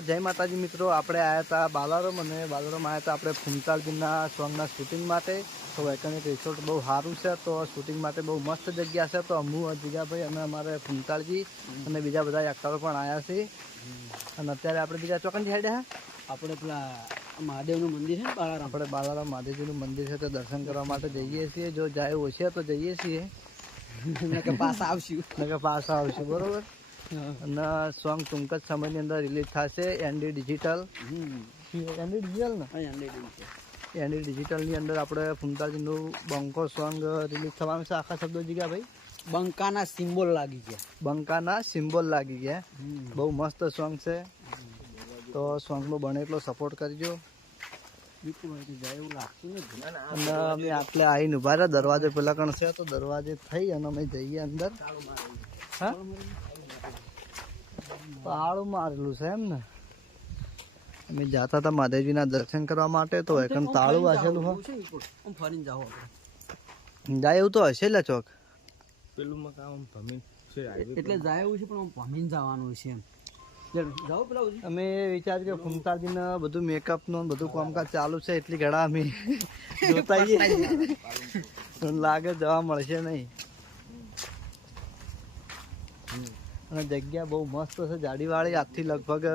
જય માતાજી મિત્રો. આપણે આવ્યા હતા બાલારામ અને બાલારામ આવ્યા હતા આપણે ફૂમતાળજીના સોંગના શૂટિંગ માટે. તો વૈકનિક રિસોર્ટ બહુ સારું છે તો શૂટિંગ માટે બહુ મસ્ત જગ્યા છે. તો હું જીગાભાઈ અને અમારે ફૂમતાળજી અને બીજા બધા એક્ટરો પણ આવ્યા છે અને અત્યારે આપણે બીજા ચોકન હા? આપણે પેલા મહાદેવનું મંદિર છે બાલારામ? આપણે બાલારામ મહાદેવજીનું મંદિર છે તો દર્શન કરવા માટે જઈએ છીએ. જો જાય ઓછે તો જઈએ છીએ. પાછા આવશું. પાછા આવશું બરોબર? અને સોંગ ટૂંક જ સમયની અંદર રિલીઝ થશે એનડી ડિજિટલ એનડી ડિજિટલ ને? એનડી ડિજિટલ એનડી ડિજિટલની અંદર આપણે ફૂમતાજીનું બંકો સોંગ રિલીઝ થવાનું છે આખા શબ્દો જગ્યા ભાઈ? બંકાના સિમ્બોલ લાગી ગયા. બંકાના સિમ્બોલ લાગી ગયા. બહુ મસ્ત સોંગ છે. તો સોંગમાં બને એટલો સપોર્ટ કરજો. અને અમે આટલે આવીને ઊભા રહ્યા દરવાજે પેલા કણ છે તો દરવાજે થઈ અને અમે જઈએ અંદર. હા? તાળું મારેલું છે એમ ને અમે જાતા હતા મહાદેવજીના દર્શન કરવા માટે તો એકમ તાળું વાસેલું ફરીને જાઓ જાય એવું તો હશે લે ચોક. પેલું મકામ ભમીન એટલે જાય એવું છે પણ આમ ભમીને જવાનું છે એમ. ચાલો, જાઓ પેલા અમે વિચાર કે ફૂમતાજીને બધું મેકઅપનું બધું કામકાજ ચાલુ છે એટલી ઘણા અમે જોતા લાગે જવા મળશે નહીં. અને જગ્યા બહુ મસ્ત છે. જાડીવાળી આજથી લગભગ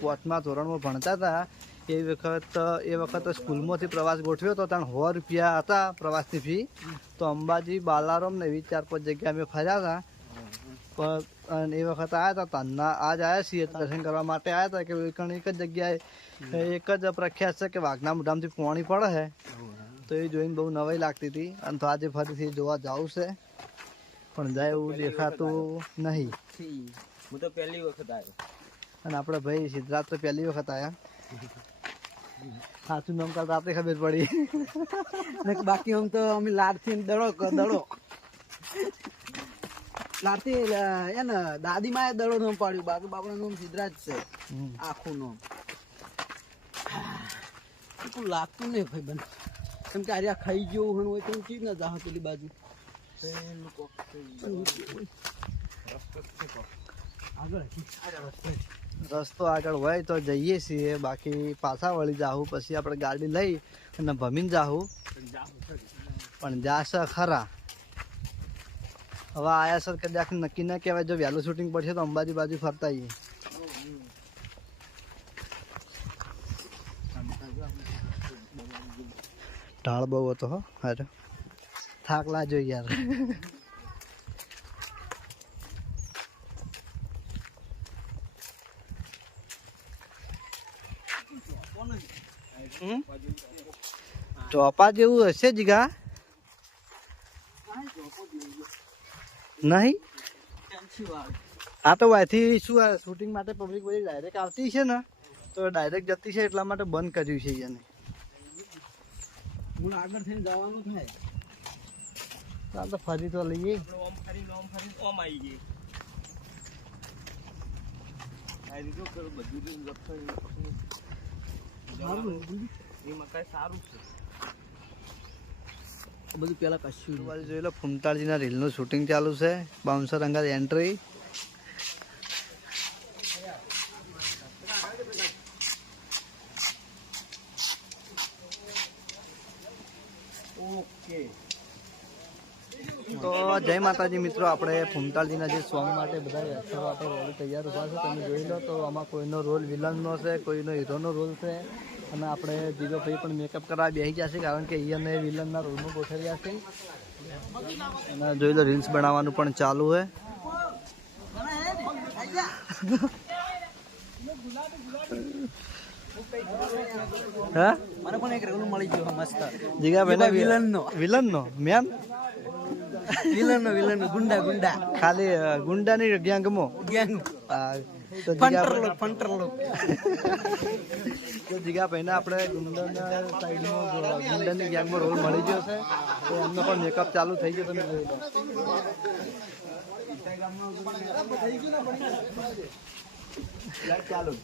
પોચમા ધોરણમાં ભણતા હતા. એ વખત એ વખત સ્કૂલમાંથી પ્રવાસ ગોઠવ્યો હતો ત્યાં સો રૂપિયા હતા પ્રવાસની ફી. તો અંબાજી, બાલારામ ને એવી ચાર પાંચ જગ્યા અમે ફર્યા હતા. પણ, અને એ વખત આવ્યા હતા. તાના આજ આવ્યા છીએ. દર્શન કરવા માટે આવ્યા હતા કે એકણ એક જ જગ્યાએ એક જ પ્રખ્યાત છે કે વાઘના મુઢામથી પોણી પડે. છે તો એ જોઈને બહુ નવાઈ લાગતી હતી. અને તો આજે ફરીથી જોવા જવું છે. પણ જાય એવું દેખાતું નહીં. હું તો પહેલી વખત આવ્યો. અને આપણે ભાઈ સિદ્ધરાજ તો પહેલી વખત આવ્યા સાચું નામ કાલ રાતે ખબર પડી. બાકી આમ તો અમે લાડથી દડો દડો. લાડથી એ એને દાદી માએ દડો નામ પાડ્યું. બાકી બાપડા નામ સિદ્ધરાજ છે. આખું નામ. લાગતું નહીં ભાઈ બન. કેમ કે આર્યા ખાઈ જેવું હોય તો ચીજ ના જાહ પેલી બાજુ. રસ્તે. રસ્તો આગળ હોય તો જઈએ છીએ. બાકી પાછા વળી જાહું, પછી આપણે ગાડી લઈ અને ભમીને જાહું. પણ જાશે ખરા. હવે આયા સર કદાચ નક્કી ના કહેવાય. જો વહેલું શૂટિંગ પડશે તો અંબાજી બાજુ ફરતા આવીએ ઢાળ બહુ હતો હો અરે થાક લાજો યાર? ચોપા જેવું હશે જ ગા? નહીં? આ તો વાયથી શું શૂટિંગ માટે પબ્લિક બધી ડાયરેક્ટ આવતી છે ને, તો ડાયરેક્ટ જતી છે એટલા માટે બંધ કર્યું છે એને આગળ થઈને જવાનું થાય. ચાલ તો ફરી તો લઈએ. ઓમ ફરી ઓમ ફરીને ઓમ આવી ગઈ આ રીતે પેલું બધું જ લપસણી એ મકાઈ સારું છે બધું પેલા કશું જોઈ લો ફૂમતાળજીના રીલનું શૂટિંગ ચાલુ છે. બાઉન્સર અંગાર એન્ટ્રી ઓકે તો જય માતાજી મિત્રો આપણે ફૂમતાળજીના જે સોંગ માટે બધા એક્ટર માટે રેડી તૈયાર ઊભા છે. તમે જોઈ લો તો આમાં કોઈનો રોલ વિલનનો છે કોઈનો હીરોનો રોલ છે. અને આપણે જીગો ભાઈ પણ મેકઅપ કરવા બેસી જશે કારણ કે એને વિલનના રોલમાં ગોઠવ્યા છે. અને જોઈ લો રીલ્સ બનાવવાનું પણ ચાલુ છે. હા? મને પણ એક રોલ મળી ગયો મસ્ત. જીગા ભાઈ વિલનનો. વિલનનો મેન? વિલન વિલન ગુંડા ગુંડા. ખાલી ગુંડા ગેંગમાં ગેંગ મો જીગા ફંટર લોક ફંટર લોક તો જીગા ભાઈને આપણે ગુંડાના સાઈડમાં ગુંડાની ગેંગમાં રોલ મળી ગયો છે તો એમનો પણ મેકઅપ ચાલુ થઈ ગયો તમે જોઈ લો. ચાલુ.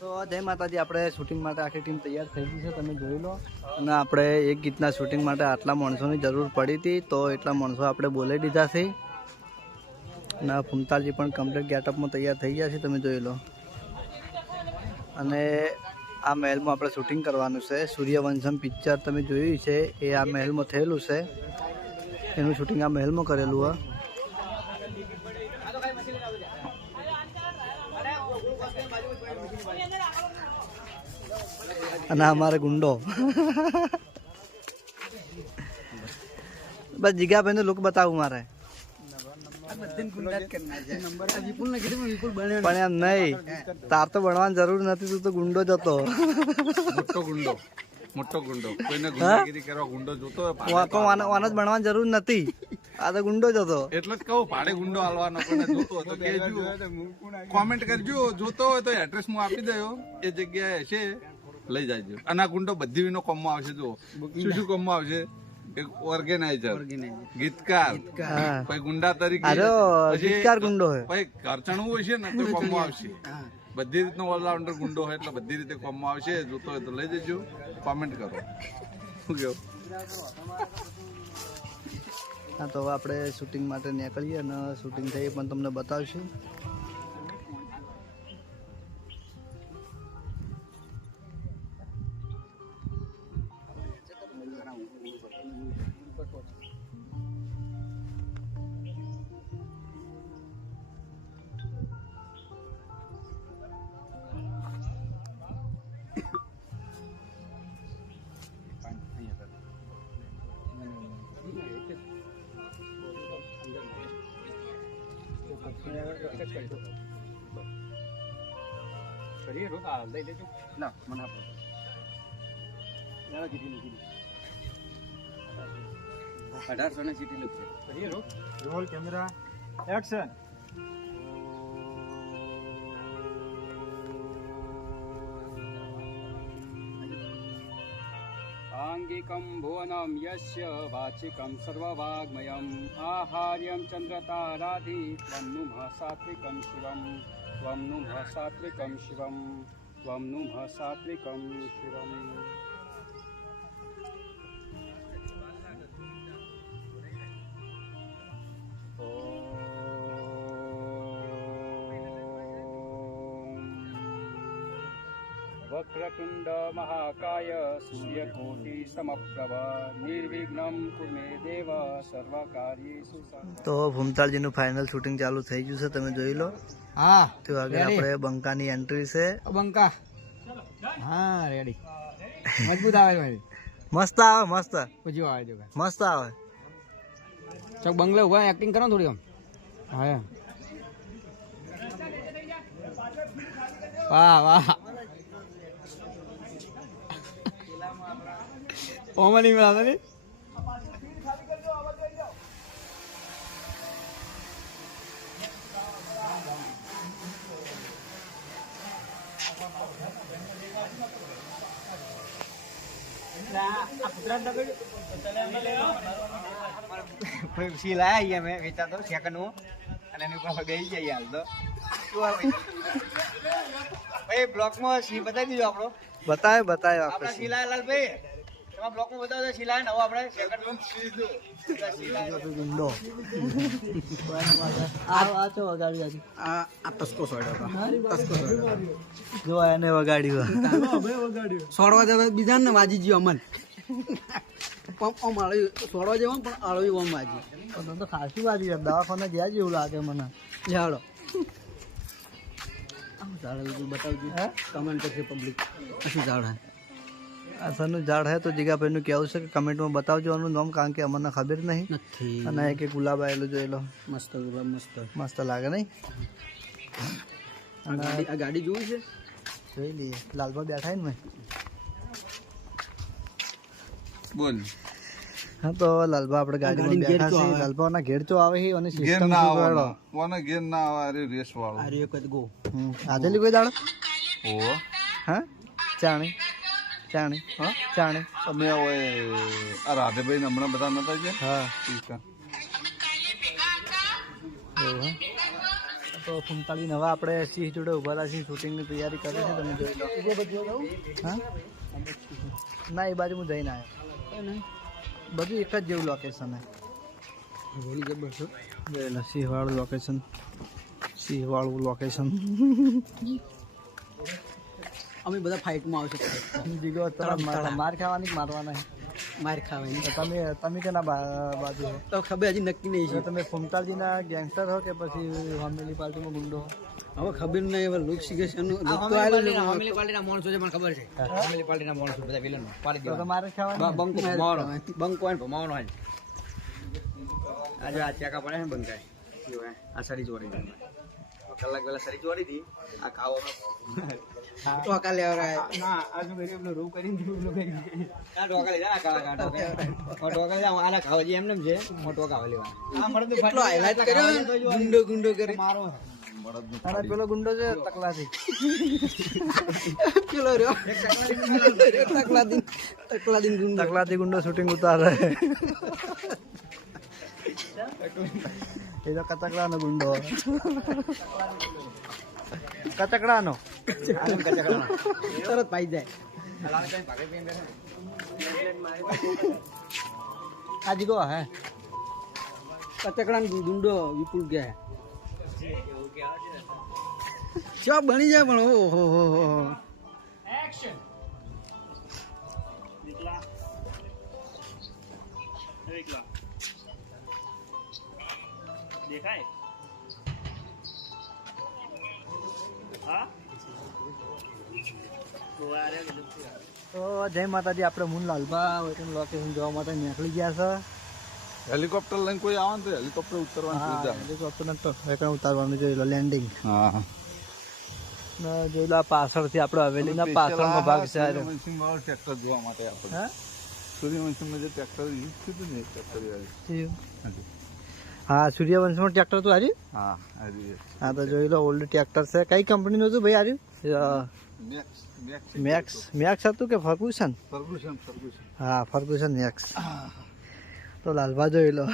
તો જય માતાજી, આપણે શૂટિંગ માટે આખી ટીમ તૈયાર થઈ ગઈ છે, તમે જોઈ લો. અને આપણે એક ગીતના શૂટિંગ માટે આટલા માણસોની જરૂર પડી હતી, તો એટલા માણસો આપણે બોલાવી દીધા છે. અને ફૂમતાલજી પણ કમ્પ્લીટ ગેટઅપમાં તૈયાર થઈ ગયા છે, તમે જોઈ લો. અને આ મહેલમાં આપણે શૂટિંગ કરવાનું છે. સૂર્યવંશમ પિક્ચર તમે જોયું છે, એ આ મહેલમાં થયેલું છે. એનું શૂટિંગ આ મહેલમાં કરેલું હોય. અને અમારે ગુંડો. બસ જીગાભાઈ નું લુક બતાવું મારે. પણ એમ નહીં. તાર તો ભણવાની જરૂર નથી, તું તો ગુંડો જ હતો. મોટો ગુંડો. મોટો ગુંડો. કોઈને ગુંડાગીરી કરવા ગુંડો જોતો હોય તો આને આને જ ભણવાની જરૂર નથી. આ તો ગુંડો જ હતો. એટલે જ કહું પાડે ગુંડો હાલવાનો કોઈને જોતો હોય તો કહેજો. કોમેન્ટ કરજો જોતો હોય તો એડ્રેસ હું આપી દયો એ જગ્યાએ છે. લઈ જાજો. અને આ ગુંડો બધી વિનો કોમમાં આવશે જો શું શું કોમમાં આવશે? એક ઓર્ગેનાઇઝર ગીતકાર. પછી ગુંડા તરીકે ગીતકાર ગુંડો પછી ઘરચણું હોય છે ને તો કોમમાં આવશે. બધી રીતનો ઓલરાઉન્ડર ગુંડો હોય એટલે બધી રીતે કોમમાં આવશે. જોતો હોય તો લઈ જજો. કોમેન્ટ કરો. શું કહો? હા, તો આપણે શૂટિંગ માટે નીકળીએ અને શૂટિંગ થઈ પણ તમને બતાવશું. એક્શન આંગિકમ ભુવનમ યસ્ય વાચિકમ સર્વવાગ્મયમ આહાર્યમ ચંદ્રતારાધિ ત્વમ નુમ સાત્વિકમ શિવમ ત્વમ નુમ સાત્વિકમ શિવમ ત્વમ નુમ સાત્વિકમ શિવમ वक्रतुण्ड महाकाय सूर्यकोटि समप्रभ निर्विघ्नं कुरु मे देव सर्वकार्येषु सर्वदा તો ભૂમતાલજીનું ફાઇનલ શૂટિંગ ચાલુ થઈ ગયું છે તમે જોઈ લો હા તો આગળ આપણે બંકાની એન્ટ્રી છે બંકા હા રેડી મજબૂત આવે ભાઈ મસ્ત આવે મસ્ત પછી આવે જો મસ્ત આવે ચોક બંગલે ઉભા એક્ટિંગ કરો ને થોડી આમ હા વાહ વાહ ઓમાં નહીં? મળાતા ને સિલાયા અહીંયા મેં વેચાતો સેકન્ડ અને એની ઉપર બેસી જઈએ હાલ તો. ભાઈ બ્લોકમાં સી બતાવી દીધો આપણો? બતાવ્યો બતાવ્યો આપણે સી શિલાયા લાલભાઈ એમાં બ્લોકમાં બતાવો તો શિલાયા નવો આપણે ગુંડો આ આ તો વગાડી આ આ ટસકો સોડ્યો હતો. જો એને વગાડ્યું સોડવા જતા બીજા ને વાજી ગયો અમન પમ આળવી સોડવા જવા પણ આળવી ઓમ વાજી. પણ તો ખાસી વાજી છે. દવાખાને ગયા જેવું લાગે મને. ઝાડો. આમ ઝાડ બધું બતાવજો. હે? કમેન્ટ કરશે પબ્લિક શું ઝાડ હે આ સરનું ઝાડ હે તો જીગાભાઈનું કહેવું છે કે કમેન્ટમાં બતાવજો એનું નામ કારણ કે અમને ખબર નહીં. નથી. અને એક એક ગુલાબ આવેલો જોઈ લો મસ્ત ગુલાબ મસ્ત. મસ્ત લાગે નહીં? આ ગાડી આ ગાડી જોવી છે? જોઈ લઈએ. લાલભા બેઠા ને મેં બોલ. હા તો લાલભા આપણે ગાડીમાં બેઠા ચો છીએ. આવે. ઘેર તો આવે છે અને સિસ્ટમ ના આવે કોને ઘેર ના આવે? અરે રેસ વાળો અરે એક કદ ગો આજેલી કોઈ દાડો? ઓ હા? ચાણી? ચાણી હા ચાણી તમે હવે આ રાધેભાઈ ને હમણાં બધા નતા ગયા હા ઠીક છે એવું હે તો ફૂમતાલી હવે આપણે સિંહ જોડે ઊભા રહ્યા છીએ શૂટિંગની તૈયારી કરે છે તમે જોઈ લો હા ના એ બાજુ હું જઈને આવ્યો બધું એક જ જેવું લોકેશન છે જોઈ લો સિંહવાળું લોકેશન સિંહવાળું લોકેશન અમે બધા ફાઇટમાં આવશે. જીગો માર ખાવાની કે મારવાના માર ખાવાની. તમે તમે કેના બા- બાજુ છો તો ખબર હજી નક્કી નહીં છે. તમે ફુમતાલજીના ગેંગસ્ટર હો કે પછી ફેમિલી પાર્ટીમાં ગુંડો હો? હવે ખબર નહીં હવે લોક શીખે છે એનું લોક તો આવેલું ને. તો મારે ખાવાની બંકો મારો બંકો હોય ભમાવાનો હોય આજે આ ચાકા પડે ને બંકાય આ સારી ચોરી છે. કલાક પહેલાં સારી ચોરી હતી. આ ખાવો ટોકા લેવરાય. ના આ શું એમનો રૂ કરીને રૂ પેલું કરી આ ટોકા લેજા ના કાળા કાળા ટોકા. ટોકા લેવા આલા ખાવજી એમને છે. મો ટોકા લેવા આ મળે તો હાઈલાઈટ કર્યો ગુંડો ગુંડો કરી. મારો તારા પેલો ગુંડો છે તકલાથી પેલો રહ્યો. તકલાદીન તકલાદીન ગુંડો તકલાથી ગુંડો. શૂટિંગ ઉતારે. એ તો કતકડાનો ગુંડો. કતકડાનો તરત પાઈ જાય. આજ ગો હે? કચકડા ગુંડો વિપુલ ગયા ચા બની જાય પણ ઓહો હો હો હો. તો જય માતાજી આપણે મુન લાલબા લોકેશન જોવા માટે નીકળી ગયા છે. હેલિકોપ્ટર લઈને કોઈ આવે તો હેલિકોપ્ટર ઉતરવાનું સુવિધા. હેલિકોપ્ટર તો ઉતારવાનું જોઈ લો લેન્ડિંગ હા. જોઈ લો પાછળથી આપણે હવેલીના પાછળનો ભાગ છે. ટ્રેક્ટર જોવા માટે આપણે. સૂર્યવંશીમાં જે ટ્રેક્ટર યુઝ થયું ને ટ્રેક્ટર. હા સૂર્યવંશમાં ટ્રેક્ટર તો હાર્યું હા હા તો જોઈ લો ઓલ્ડ ટ્રેક્ટર છે. કઈ કંપનીનું હતું ભાઈ હાર્યું મેક્સ મેક્સ મેક્સ મેક્સ હતું કે ફર્ગુસન ફર્ગુસન ફર્ગુસન હા ફર્ગુસન મેક્સ તો લાલભા જોઈ લો.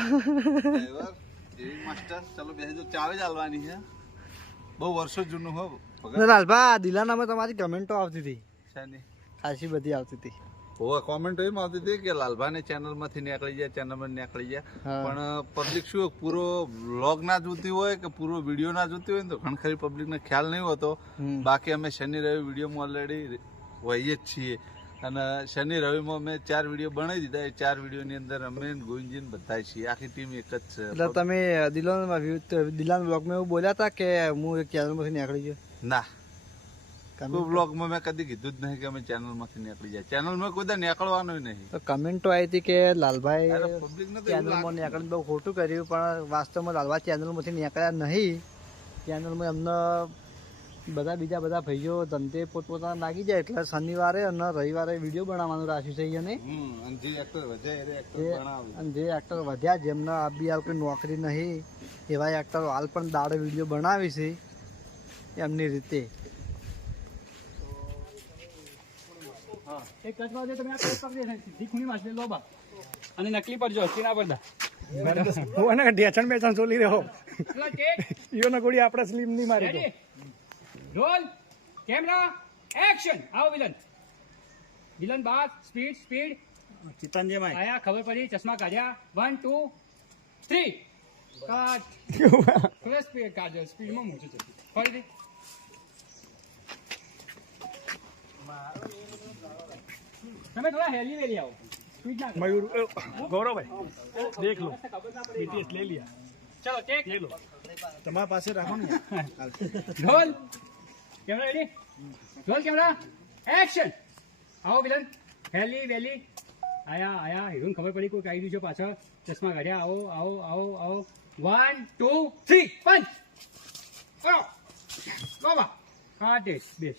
માસ્ટર ચાલો બેસી જો ચાવે જ હાલવાની છે. બહુ વર્ષો જૂનું હો લાલભા દિલાનામાં તમારી કમેન્ટો આવતી હતી. ખાસી બધી આવતી હતી. હોવે કોમેન્ટ એમ આવતી હતી કે લાલભાને ચેનલમાંથી નીકળી જાય ચેનલમાં નીકળી જાય પણ પબ્લિક શું પૂરો વ્લોગ ના જોતી હોય કે પૂરો વીડિયો ના જોતી હોય તો ઘણખરી પબ્લિક ને ખ્યાલ નહીં હોતો. બાકી અમે શનિ રવિ વિડીયોમાં ઓલરેડી હોઈએ જ છીએ. અને શનિ રવિમાં અમે ચાર વીડિયો બનાવી દીધા. એ ચાર વીડિયો ની અંદર અમે ગોવિંદજી બધા છીએ. આખી ટીમ એક જ છે. એટલે તમે દિલાન દિલાન બ્લોગમાં એવું બોલ્યા હતા કે હું એક ચેનલમાંથી નીકળી ગયો? ના. કોઈ બ્લોગમાં મેં કદી કીધું જ નહીં કે અમે ચેનલમાંથી નીકળી જાય. ચેનલમાં કોઈ નીકળવાનું નહીં. તો કમેન્ટો આવી હતી કે લાલભાઈ ચેનલમાં નીકળીને બહુ ખોટું કર્યું પણ વાસ્તવમાં લાલભાઈ ચેનલમાંથી નીકળ્યા નહીં. ચેનલમાં એમને બધા બીજા બધા ભાઈઓ ધંધે પોતપોતાના લાગી જાય એટલે શનિવારે અને રવિવારે વીડિયો બનાવવાનું રાખ્યું છે એને અને જે એક્ટર વધ્યા જેમના આ બી કોઈ નોકરી નહીં એવા એક્ટર હાલ પણ દાડે વીડિયો બનાવી છે એમની રીતે. એક કચવા દે તમે આ કોટ પર દે સીધી ખૂણી છે લોબા. અને નકલી પર જો ચીના દા હું એને ઢેચણ બેચણ ચોલી રહ્યો. ઈયો ગોળી આપણે સ્લીમની મારી દો. રોલ કેમેરા એક્શન આવો વિલન. વિલન બાદ સ્પીડ સ્પીડ ચિતનજી માય આયા ખબર પડી ચશ્મા કાઢ્યા. વન ટુ થ્રી કાટ થોડા સ્પીડ કાઢજો સ્પીડમાં મૂકજો જલ્દી ફરીથી. તમે થોડા હેલી વેલી આવો. મયુર ગૌરવભાઈ દેખ લો. BTS લઈ લિયા. ચલો ચેક. લઈ લો. તમારા પાસે રાખો ને. ઢોલ કેમેરા રેડી ઢોલ કેમેરા. એક્શન આવો વિલન. હેલી વેલી. આયા આયા. હીરોને ખબર પડી કોઈ આવી રહ્યું છે પાછળ. ચશ્મા કાઢ્યા. આવો આવો આવો આવો. One two three punch. કરો હા કાટે બેસ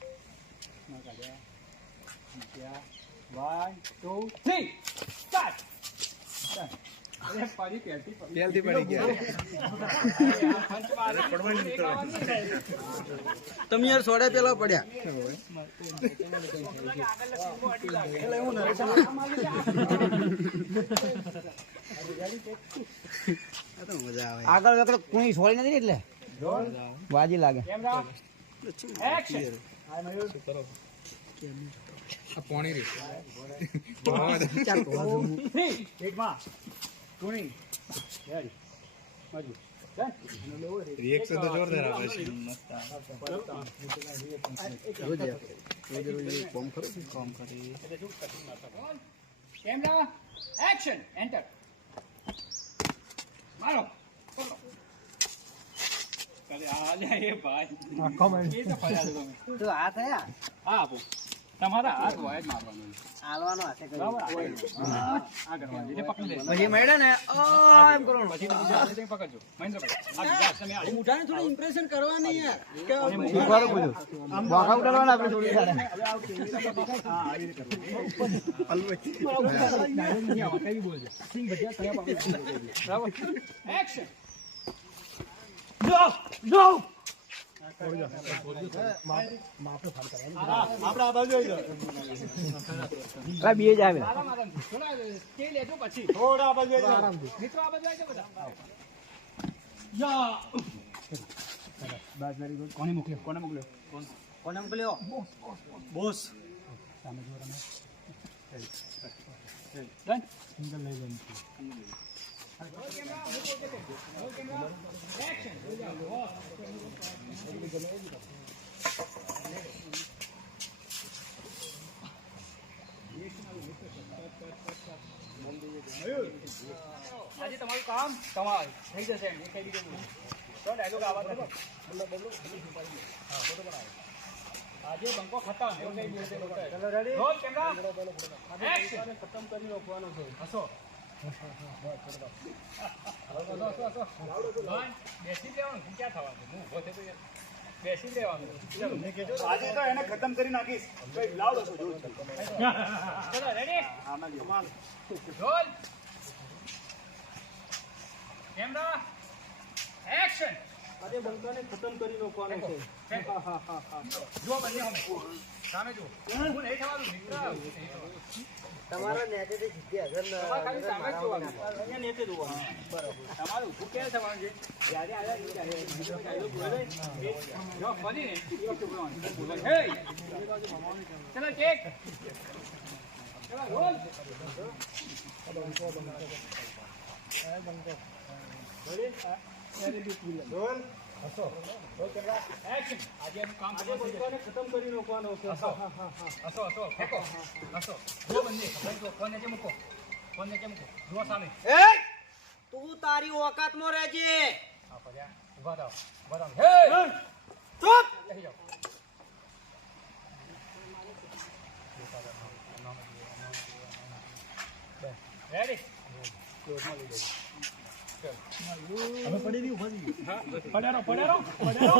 એક્શન કાઢ્યા વન ટુ થ્રી સ્ટાર્ટ પડી ગયા. તમે યાર સોડે પેલા પડ્યા. આ તો મજા આવે આગળ આગળ કોઈ સોળી નથી એટલે? વાજી લાગે. રિએક્શન તો જોરદાર આવે છે. કેમેરા. એક્શન એન્ટર મારો. અરે આ લે ભાઈ. એ તો ફર્યા તમે. તો આ થયા? હા આપો. તમારા હાથ હોય જ મારવાનો હાલવાનો હાથે કરી. બરાબર કરવાનું પછી મળે ને? એમ કરવાનું. પછી તમે પકડજો. તમે આ મોઢાને થોડું ઇમ્પ્રેશન કરવાની યાર. કે બોખા ઉડાડવાના આપણે થોડી સારા એક્શન અરે બે જ આવે થોડા તે લેજો પછી થોડા મિત્રો આ બાજુ બધા યા બસ વેરી ગુડ કોને મોકલ્યો કોને મોકલ્યો કોને મોકલ્યો બોસ સામે જો તમે સિંગલ લઈ આજે તમારું કામ તમારે થઈ જશે કહી દીધું તો ડાયલોગ આવા થતો આજે બંકો ખતમ એવું કઈ દીધું તે કેમેરા ખતમ કરી નાખવાનો છે હસો ખતમ કરી નાખીશ લાવડો છો જોઉં. ચલો રેડી રોલ ખતમ કરી નાખવાનો છે જો બંને સામે જો નહીં થવાનું તમારા નેટેથી જીતી હાજર તમારે ખાલી જોવાનું. અહીંયા જોવાનું. તમારું ઊભું ક્યારે થવાનું છે? જ્યારે આવ્યા એ ત્યારે મિત્રો dialogue બોલે, જો ફરી ને એ વખતે બોલવાનું. બોલવાનું. હે! ચલો ટેક ચલો રોલ. એક્શન આજે એનું કામ તું તારી ઓકાતમાં રહેજે આ પડ્યા ઊભા થાઓ ઊભા થાઓ હે ચૂપ બેસી. જાઓ રેડી પડ્યારો. પડ્યારો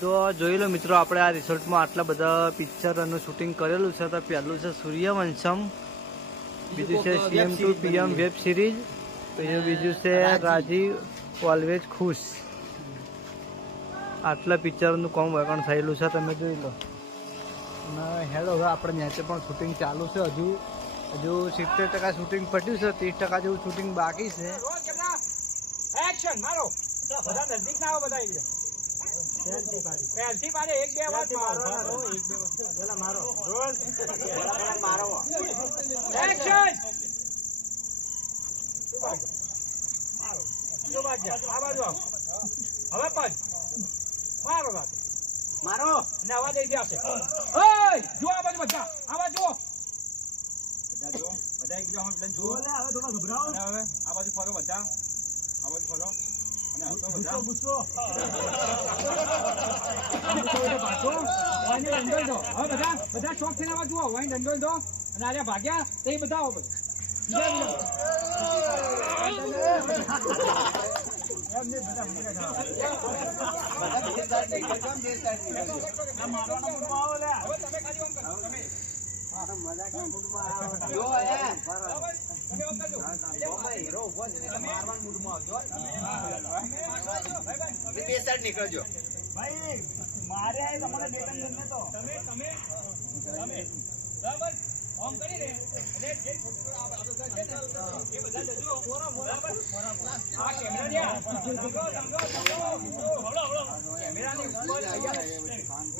તો જોઈ લો મિત્રો આપણે આ રિસોર્ટમાં આટલા બધા પિક્ચરનું શૂટિંગ કરેલું છે. તો પહેલું છે સૂર્યવંશમ બીજું છે CM to PM web series પછી બીજું છે રાજીવ. ઓલવેઝ ખુશ. આટલા પિક્ચરનું કોમ વગણ થયેલું છે તમે જોઈ લો. અને હેડો હવે આપણે નેચે પણ શૂટિંગ ચાલુ છે હજુ. હજુ સિત્તેર ટકા શૂટિંગ પટ્યું છે ત્રીસ ટકા જેવું શૂટિંગ બાકી છે. એક્શન મારો. બધા નજદીક ના આવો બધા આવી પહેલથી પાડે. એક બે વાર મારો. એક બે વાર પેલા મારો. રોલ. મારો. એક્શન હવે પદ મારો મારો. ને અવાજ અહીંથી આવશે ઓય જો આ બાજુ બધા. આવા જુઓ. બધા જો બધા એકબીજા સામે પેલા જુઓ અને હવે આ બાજુ ફરો બધા આ બાજુ ફરો અને હસો બધા ગુસ્સો દંડોઈ દો. હવે બધા બધા શોખ થઈને આવા જુઓ વાઈન દંડોઈ દો અને આર્યા ભાગ્યા તો એ બધા આવો બધા બે સાઈડ નીકળજો એક્શન જાઓ કરો બીજા લાવો કરો જુઓ આ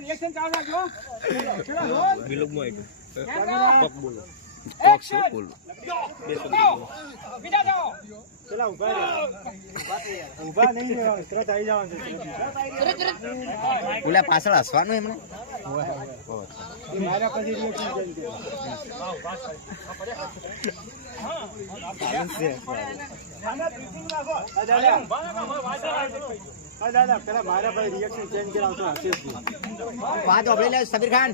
reaction ચાલુ રાખજો. પેલા. બીજા જાઓ. ઓલા પાછળ હસવાનું એમને? વાત ઓબળી લે સબીર ખાન.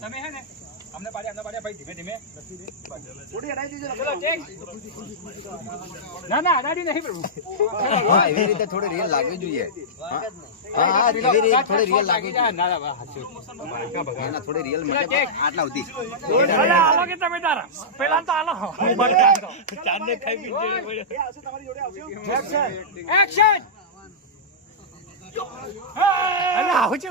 તમે હે ને અમને પાડ્યા અમને પાડ્યા ભાઈ ધીમે ધીમે. ચલો ના ના અડાડી નહીં પ્રભુ. હા એવી રીતે થોડી રીલ લાગવી જોઈએ. હા. હા હા, એવી રીતે થોડી રીલ લાગવી જોઈએ. ના ના હાસ્યો એના થોડી રીલ માટે આટલા ઉધી અરે આલો કે તમે તારા. પેલા તો આલો ચાંદે ખાઈ પી એક્શન અરે આવું છે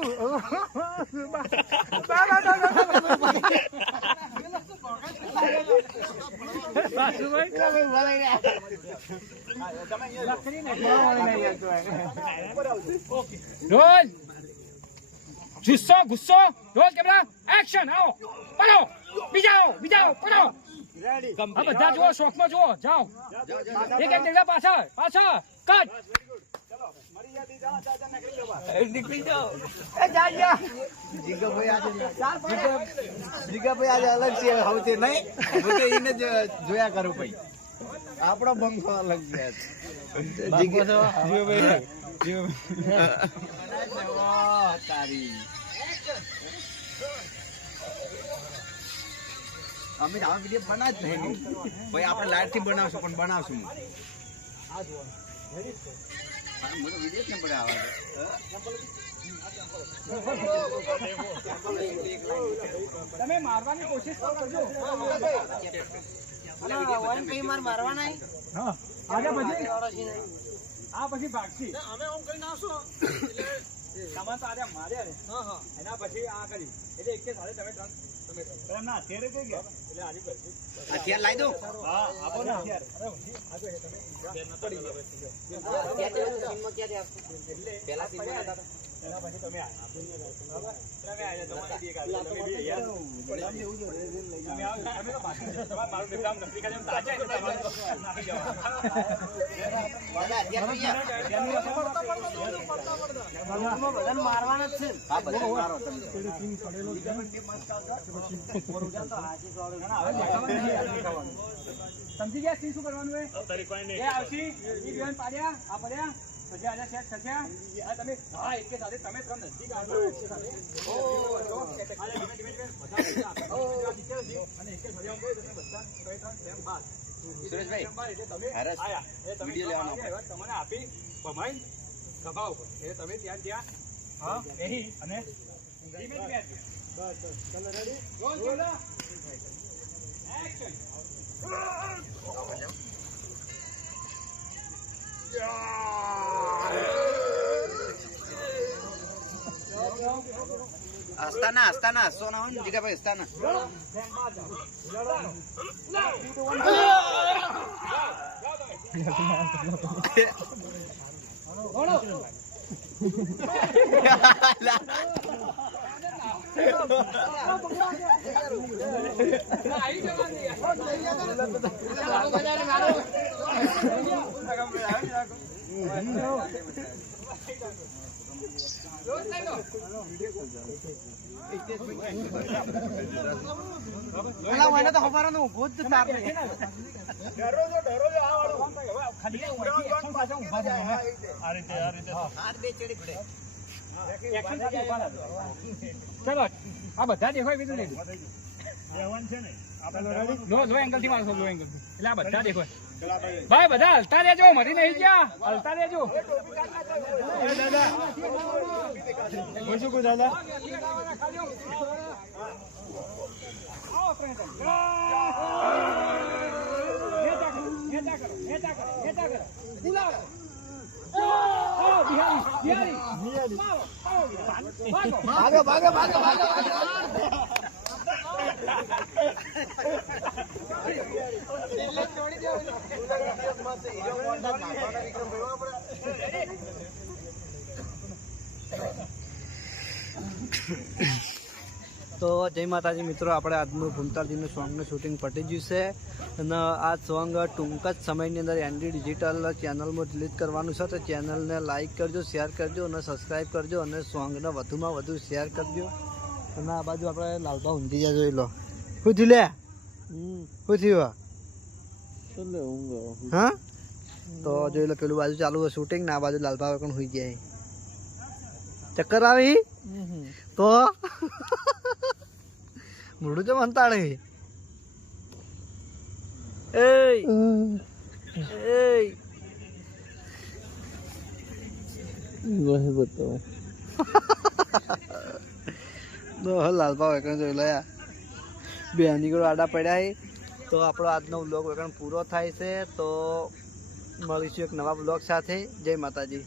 રોલ ગુસ્સો ગુસ્સો. Role camera. એક્શન આવો. પડો. બીજા આવો બીજા આવો પડો આ બધા જુઓ શોખમાં જુઓ. જાઓ. એક એક પાછળ પાછળ. કટ. આજે અલગ છે હવે નહીં એને જોયા કરું ભાઈ આપણો બંકો અલગ છે અમે આવા વીડિયો બના જ નહીં ભાઈ આપણે લાઈટથી બનાવશું પણ બનાવશું. હા, મને વીડિયો કેમ પડે આવા તમે મારવાની કોશિશ કરજો હા. આજે પછી. આ પછી ભાગશી. સામાન તો આજે માર્યા ને એના પછી આ કરી. એટલે એક સાથે તમે ત્રણ હથિયાર લાવી દઉં? હા આપો ને. ગયા પેલા એના પછી તમે બરાબર? તમે આયા, તમારી બી એક તમે બી આયા. તમે આવો, તમે તો પાછળ છો. મારું બે કામ નથી તાજા એટલે તમારે તો નાખી જવાનું. હા બધા મારો તમે સમજી ગયા સિંહ શું કરવાનું? એ આવશી, પાડ્યા, આ પડ્યા, આને સેટ થશે. તમે હા, એક સાથે તમે ત્રણ નજીક આવજો. સાથે. ઓ, જો, ધીમે ધીમે ધીમે બધા ઓ, આ નીચે નથી. અને એકે સાથે આમ તમે બધા બે ત્રણ બાદ. સુરેશભાઈ, તમે હરસ, આયા. એ તમે વીડિયો લેવાનો તમને આપી ભમાઈ ઉપર એટલે તમે ત્યાં ત્યાં. હા અને ધીમે ધીમે. બસ બસ. ચલો રેડી રોલ કેમેરા એક્શન હસતાના હસતાના હસતો ના હોય ને જીગાભાઈ હસતાના પેલા મને તો ખબરનું ઊભો જ છે તાર ને. ચલો આ બધા દેખાય બીજું નહીં. લો એંગલથી મારશો લો એંગલથી. એટલે આ બધા દેખાય. ભાઈ બધા હલતા રહેજો મરી નહીં ગયા. હલતા રહેજો. દાદા ભાગો ભાગો ભાગો ભાગો. તો જય માતાજી મિત્રો, આપણે આજનું ભૂમતાલજીનું સોંગનું શૂટિંગ પતી ગયું છે. અને આ સોંગ ટૂંક જ સમયની અંદર એનડી ડિજિટલ ચેનલમાં રિલીઝ કરવાનું છે. તો ચેનલને લાઇક કરજો શેર કરજો અને સબસ્ક્રાઈબ કરજો અને સોંગને વધુમાં વધુ શેર કરજો. અને આ બાજુ આપણે લાલબા ઊંધી જોઈ લો. શું થયું લે? શું થયું? હા તો જોઈ લો પેલું બાજુ ચાલુ હોય શૂટિંગ ને આ બાજુ લાલબા પણ હોઈ ગયા ચક્કર આવી તો? મોઢું તો મંતાડે એય! એય! તો લાલબા વેકણ જોઈ લયા બે નીકળો આડા પડ્યા તો આપણો આજનો બ્લોગ વેકણ પૂરો થાય છે. તો મળીશું એક નવા બ્લોગ સાથે. જય માતાજી.